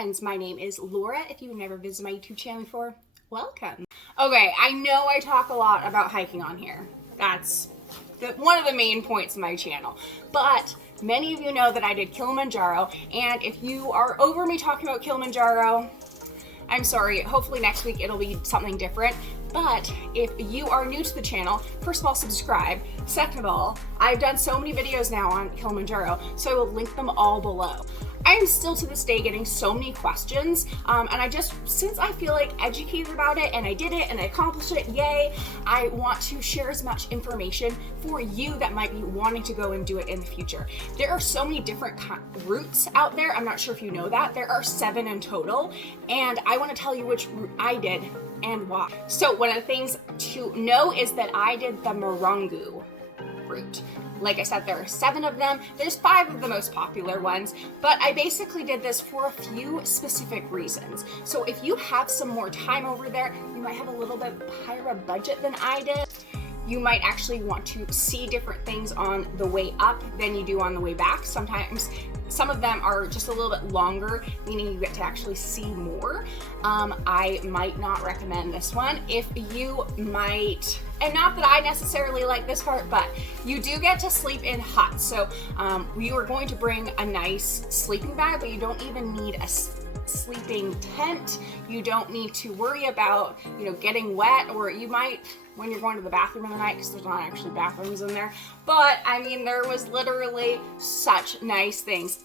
friends, my name is Laura. If you've never visited my YouTube channel before, welcome. Okay, I know I talk a lot about hiking on here. That's one of the main points of my channel. But many of you know that I did Kilimanjaro, and if you are over me talking about Kilimanjaro, I'm sorry. Hopefully next week it'll be something different. But if you are new to the channel, first of all, subscribe. Second of all, I've done so many videos now on Kilimanjaro, so I will link them all below. I am still to this day getting so many questions, and since I feel like educated about it and I did it and I accomplished it, yay, I want to share as much information for you that might be wanting to go and do it in the future. There are so many different routes out there. I'm not sure if you know that. There are 7 in total, and I want to tell you which route I did and why. So one of the things to know is that I did the Marangu Route. Like I said, there are 7 of them. There's 5 of the most popular ones, but I basically did this for a few specific reasons. So if you have some more time over there, you might have a little bit higher a budget than I did. You might actually want to see different things on the way up than you do on the way back. Sometimes some of them are just a little bit longer, meaning you get to actually see more. I might not recommend this one. If you might, and not that I necessarily like this part, but you do get to sleep in huts. So you are going to bring a nice sleeping bag, but you don't even need a sleeping tent. You don't need to worry about, getting wet, or you might when you're going to the bathroom in the night, because there's not actually bathrooms in there. But I mean, there was literally such nice things.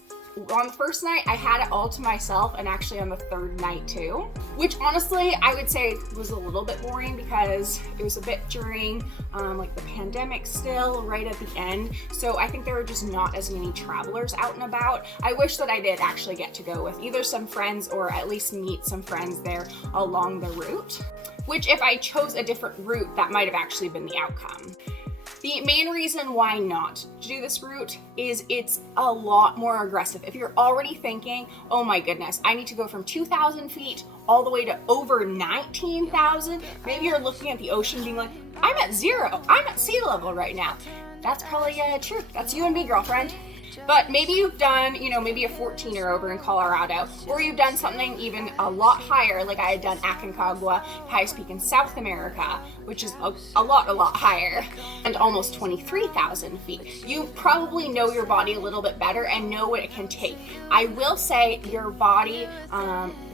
On the first night, I had it all to myself, and actually on the 3rd night too, which honestly, I would say was a little bit boring because it was a bit during like the pandemic still, right at the end. So I think there were just not as many travelers out and about. I wish that I did actually get to go with either some friends or at least meet some friends there along the route, which if I chose a different route, that might have actually been the outcome. The main reason why not to do this route is it's a lot more aggressive. If you're already thinking, oh my goodness, I need to go from 2,000 feet all the way to over 19,000, maybe you're looking at the ocean being like, I'm at 0, I'm at sea level right now. That's probably true. That's you and me, girlfriend. But maybe you've done, maybe a 14er over in Colorado, or you've done something even a lot higher, like I had done Aconcagua, highest peak in South America, which is a lot higher, and almost 23,000 feet. You probably know your body a little bit better and know what it can take. I will say your body,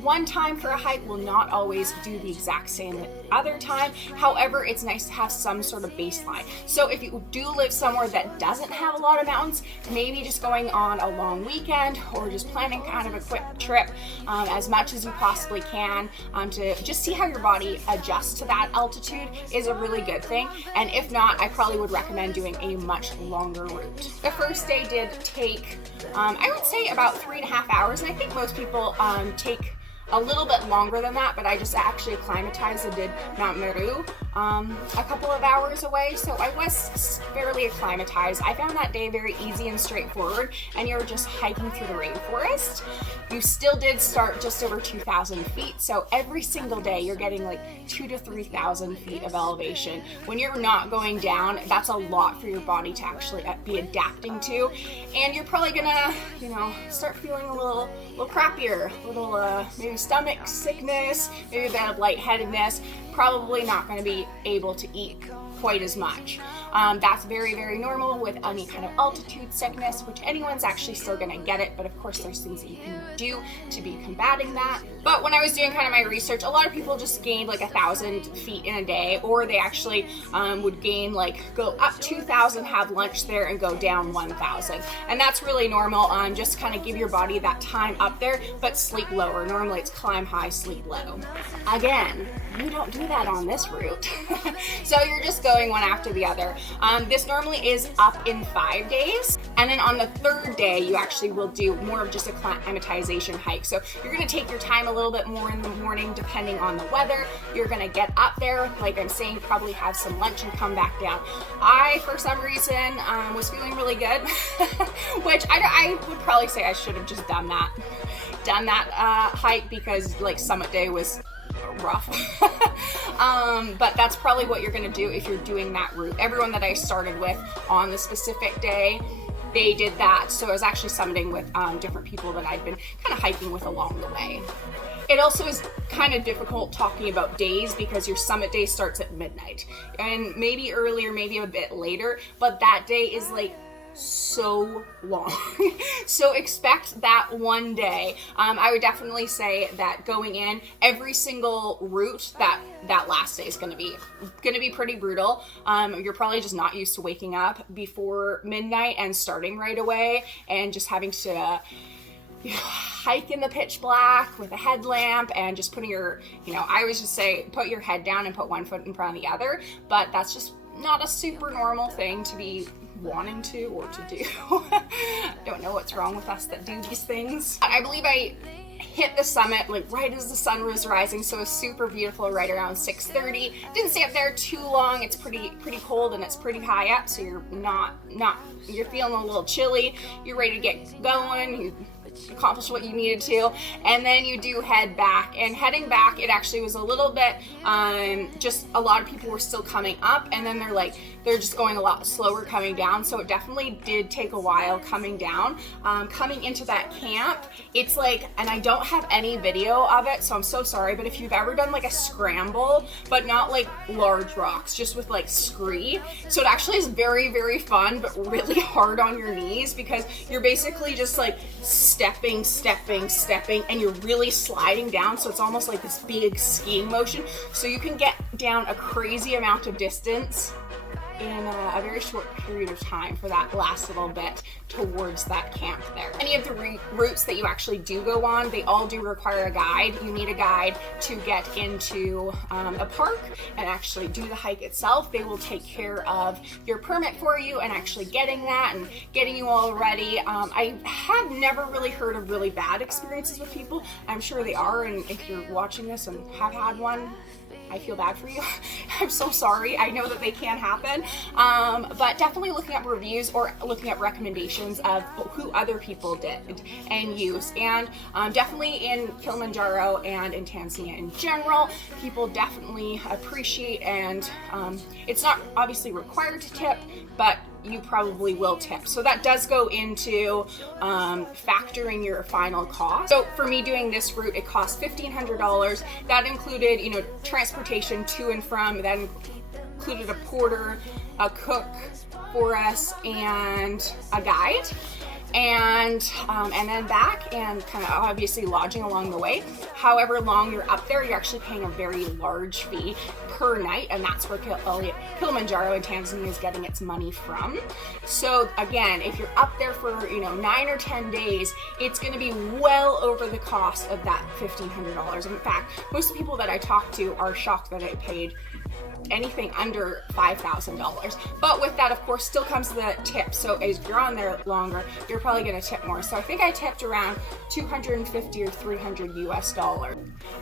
one time for a hike will not always do the exact same other time. However, it's nice to have some sort of baseline. So if you do live somewhere that doesn't have a lot of mountains, maybe just going on a long weekend or just planning kind of a quick trip as much as you possibly can to just see how your body adjusts to that altitude is a really good thing. And if not, I probably would recommend doing a much longer route. The first day did take, I would say about 3.5 hours, and I think most people take a little bit longer than that, but I just actually acclimatized and did Mount Meru a couple of hours away, so I was fairly acclimatized. I found that day very easy and straightforward, and you're just hiking through the rainforest. You still did start just over 2,000 feet, so every single day you're getting like 2,000 to 3,000 feet of elevation. When you're not going down, that's a lot for your body to actually be adapting to, and you're probably gonna, start feeling a little crappier, a little maybe stomach sickness, maybe a bit of lightheadedness, probably not going to be able to eat quite as much. That's very, very normal with any kind of altitude sickness, which anyone's actually still going to get it, but of course there's things that you can do to be combating that. But when I was doing kind of my research, a lot of people just gained like 1,000 feet in a day, or they actually would gain go up 2,000, have lunch there, and go down 1,000. And that's really normal. Just kind of give your body that time up there, but sleep lower. Normally it's climb high, sleep low. Again, you don't do that on this route. So you're just going one after the other. This normally is up in 5 days, and then on the 3rd day you actually will do more of just a acclimatization hike. So you're going to take your time a little bit more in the morning depending on the weather. You're going to get up there, like I'm saying, probably have some lunch and come back down. I, for some reason, was feeling really good, which I would probably say I should have just done that hike, because summit day was rough. But that's probably what you're going to do if you're doing that route. Everyone that I started with on the specific day they did that. So I was actually summiting with different people that I'd been kind of hiking with along the way. It also is kind of difficult talking about days because your summit day starts at midnight, and maybe earlier, maybe a bit later, but that day is like so long. So expect that one day. I would definitely say that going in, every single route, that last day is going to be pretty brutal. You're probably just not used to waking up before midnight and starting right away and just having to hike in the pitch black with a headlamp and just putting your, I always just say put your head down and put one foot in front of the other, but that's just not a super normal thing to be wanting to or to do. I don't know what's wrong with us that do these things. I believe I hit the summit like right as the sun was rising, so it was super beautiful right around 6:30. Didn't stay up there too long. It's pretty cold and it's pretty high up, so you're you're feeling a little chilly. You're ready to get going. You accomplish what you needed to, and then you do head back. And heading back, it actually was a little bit just a lot of people were still coming up, and then they're just going a lot slower coming down, so it definitely did take a while coming down. Coming into that camp, it's like, and I don't have any video of it, so I'm so sorry, but if you've ever done like a scramble, but not like large rocks, just with like scree, so it actually is very, very fun, but really hard on your knees because you're basically just like stepping, and you're really sliding down, so it's almost like this big skiing motion, so you can get down a crazy amount of distance in a very short period of time for that last little bit towards that camp there. Any of the routes that you actually do go on, they all do require a guide. You need a guide to get into a park and actually do the hike itself. They will take care of your permit for you and actually getting that and getting you all ready. I have never really heard of really bad experiences with people. I'm sure they are, and if you're watching this and have had one, I feel bad for you. I'm so sorry. I know that they can happen, but definitely looking up reviews or looking up recommendations of who other people did and used. And definitely in Kilimanjaro and in Tanzania in general, people definitely appreciate, and it's not obviously required to tip, but you probably will tip. So that does go into factoring your final cost. So for me doing this route, it cost $1,500. That included, transportation to and from. That included a porter, a cook for us, and a guide. And then back, and kind of obviously lodging along the way. However long you're up there, you're actually paying a very large fee per night, and that's where Kilimanjaro in Tanzania is getting its money from. So again, if you're up there for 9 or 10 days, it's going to be well over the cost of that $1,500. In fact, most of the people that I talk to are shocked that I paid anything under $5,000. But with that, of course, still comes the tip. So as you're on there longer, you're probably going to tip more. So I think I tipped around $250 or $300 US.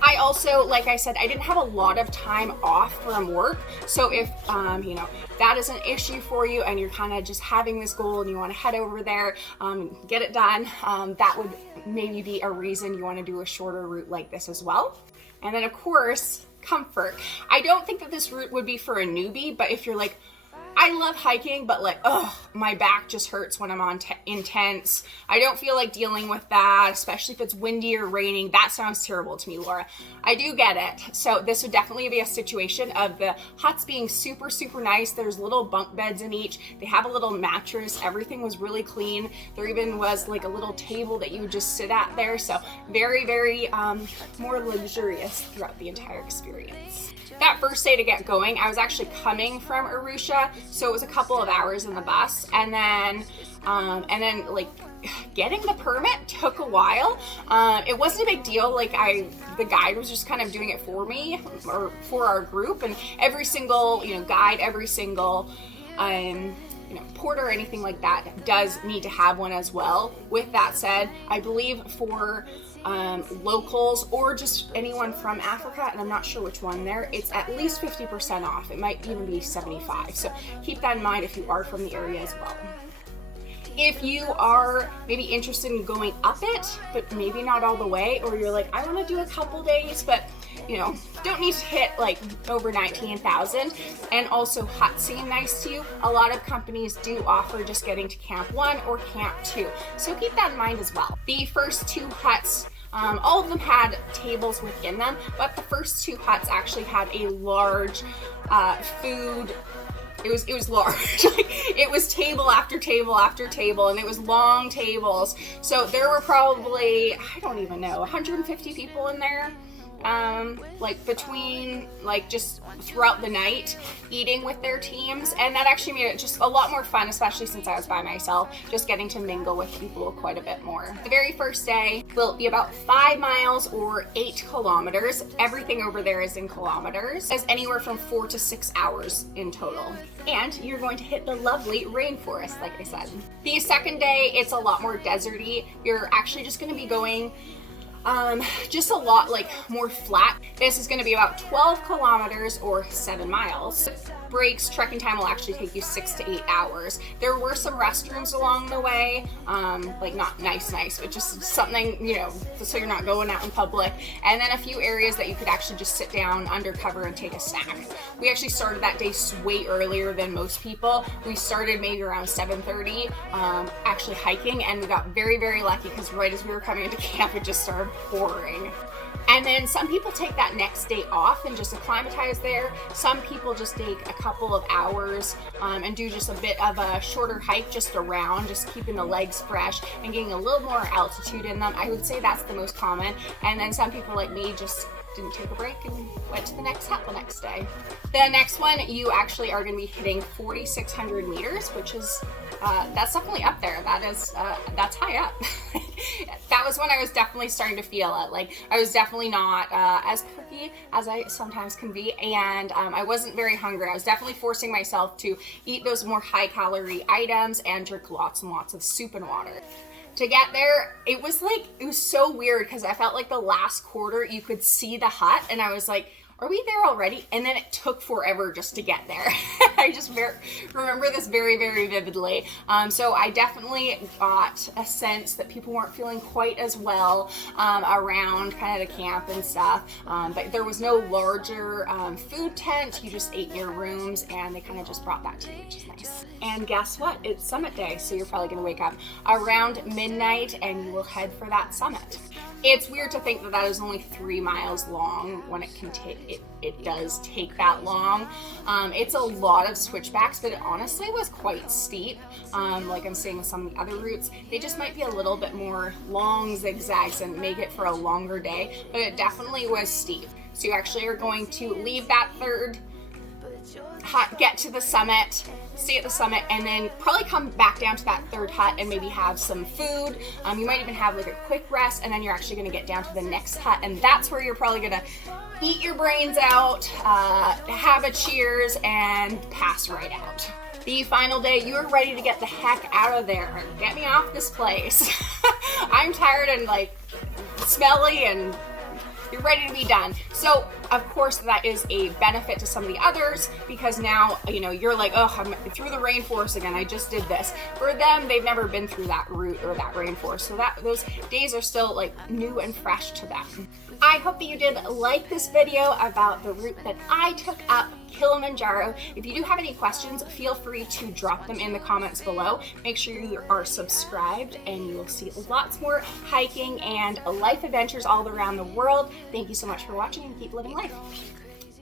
I also, like I said, I didn't have a lot of time off from work. So if that is an issue for you and you're kind of just having this goal and you want to head over there, get it done, that would maybe be a reason you want to do a shorter route like this as well. And then of course, comfort. I don't think that this route would be for a newbie, but if you're like, I love hiking, but my back just hurts when I'm on intense. I don't feel like dealing with that, especially if it's windy or raining. That sounds terrible to me, Laura. I do get it. So this would definitely be a situation of the huts being super, super nice. There's little bunk beds in each. They have a little mattress. Everything was really clean. There even was like a little table that you would just sit at there. So very, very more luxurious throughout the entire experience. That first day to get going, I was actually coming from Arusha, so it was a couple of hours in the bus, and then like getting the permit took a while. It wasn't a big deal. Like the guide was just kind of doing it for me or for our group, and every single guide, every single porter or anything like that does need to have one as well. With that said, I believe for locals or just anyone from Africa, and I'm not sure which one there, it's at least 50% off. It might even be 75. So keep that in mind if you are from the area as well. If you are maybe interested in going up it, but maybe not all the way, or you're like, I want to do a couple days, but you know, don't need to hit like over 19,000, and also huts seem nice to you, a lot of companies do offer just getting to Camp 1 or Camp 2. So keep that in mind as well. The first 2 huts, all of them had tables within them, but the first 2 huts actually had a large food. It was large. It was table after table after table, and it was long tables. So there were probably, I don't even know, 150 people in there. Like between, like just throughout the night, eating with their teams, and that actually made it just a lot more fun, especially since I was by myself, just getting to mingle with people quite a bit more. The very first day will be about 5 miles or 8 kilometers. Everything over there is in kilometers. It's anywhere from 4 to 6 hours in total. And you're going to hit the lovely rainforest, like I said. The second day, it's a lot more deserty. You're actually just going to be going just a lot like more flat. This is going to be about 12 kilometers or 7 miles. Breaks, trekking time will actually take you 6 to 8 hours. There were some restrooms along the way, like not nice, but just something, you know, so you're not going out in public. And then a few areas that you could actually just sit down under cover and take a snack. We actually started that day way earlier than most people. We started maybe around 7:30, actually hiking, and we got very, very lucky because right as we were coming into camp, it just started pouring. And then some people take that next day off and just acclimatize there. Some people just take a couple of hours and do just a bit of a shorter hike just around, just keeping the legs fresh and getting a little more altitude in them. I would say that's the most common. And then some people like me just didn't take a break and went to the next hut the next day. The next one, you actually are going to be hitting 4,600 meters, which is that's definitely up there. That is that's high up. That was when I was definitely starting to feel it. Like I was definitely not as perky as I sometimes can be, and I wasn't very hungry. I was definitely forcing myself to eat those more high calorie items and drink lots and lots of soup and water. To get there, it was so weird because I felt like the last quarter you could see the hut, and I was like, are we there already? And then it took forever just to get there. I just remember this very, very vividly. So I definitely got a sense that people weren't feeling quite as well around kind of the camp and stuff. But there was no larger food tent. You just ate in your rooms, and they kind of just brought that to you, which is nice. And guess what? It's summit day, so you're probably gonna wake up around midnight and you will head for that summit. It's weird to think that that is only 3 miles long when it can take, it does take that long. It's a lot of switchbacks, but it honestly was quite steep. Like I'm saying with some of the other routes, they just might be a little bit more long zigzags and make it for a longer day, but it definitely was steep. So you actually are going to leave that third hut, get to the summit, stay at the summit, and then probably come back down to that third hut and maybe have some food. You might even have like a quick rest, and then you're actually gonna get down to the next hut, and that's where you're probably gonna eat your brains out, have a cheers, and pass right out. The final day, you are ready to get the heck out of there. Get me off this place. I'm tired and like smelly, and you're ready to be done. So of course that is a benefit to some of the others, because now, you know, you're like, oh, I'm through the rainforest again. I just did this. For them, they've never been through that route or that rainforest. So that those days are still like new and fresh to them. I hope that you did like this video about the route that I took up Kilimanjaro. If you do have any questions, feel free to drop them in the comments below. Make sure you are subscribed, and you will see lots more hiking and life adventures all around the world. Thank you so much for watching, and keep living life.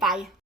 Bye.